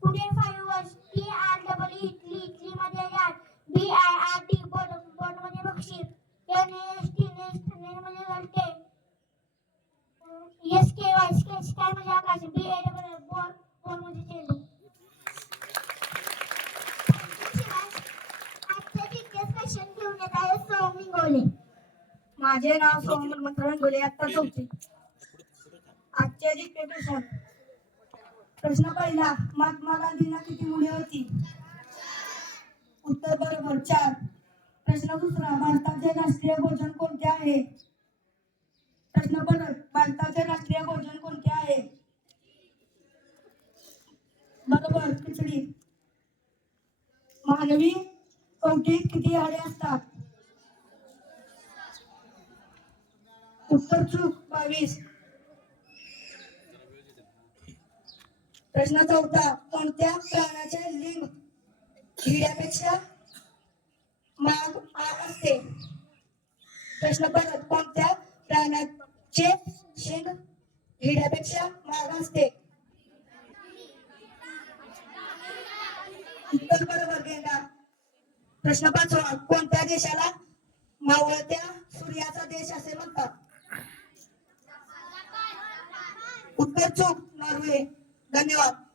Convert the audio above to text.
पुढे फाईव्ह वर्ष T R double Italy Italy मध्ये yard B I R T बोर्डमध्ये बक्षीस. एन एस टी नेस्ट घंटे एस के वाय स्के स्काय म्हणजे आकाश. बी ए डबल बोर्ड बोर्डमध्ये चेंडू माझे नाव सोम हनुमंतराव गोले आता चौथी आजचे डिक्टेशन प्रश्न पहिला महात्मा गांधींना किती मुले होती? उत्तर बरोबर चार. प्रश्न दुसरा भारताचे राष्ट्रीय भोजन कोणते आहे? प्रश्न परत भारताचे राष्ट्रीय भोजन कोणते आहे? बरोबर खिचडी. मानवी कवटीत किती हाडे असतात? उत्तर चूक बावीस. प्रश्न चौथा कोणत्या प्राण्याचे लिंग हिड्यापेक्षा माग असते? प्रश्न परत कोणत्या प्राण्याचे शिंग हिड्यापेक्षा माग असते? उत्तर बरोबर गेंडा. प्रश्न पाचवा कोणत्या देशाला मावळत्या सूर्याचा देश असे म्हणतात? उत्तर चूक नॉर्वे. धन्यवाद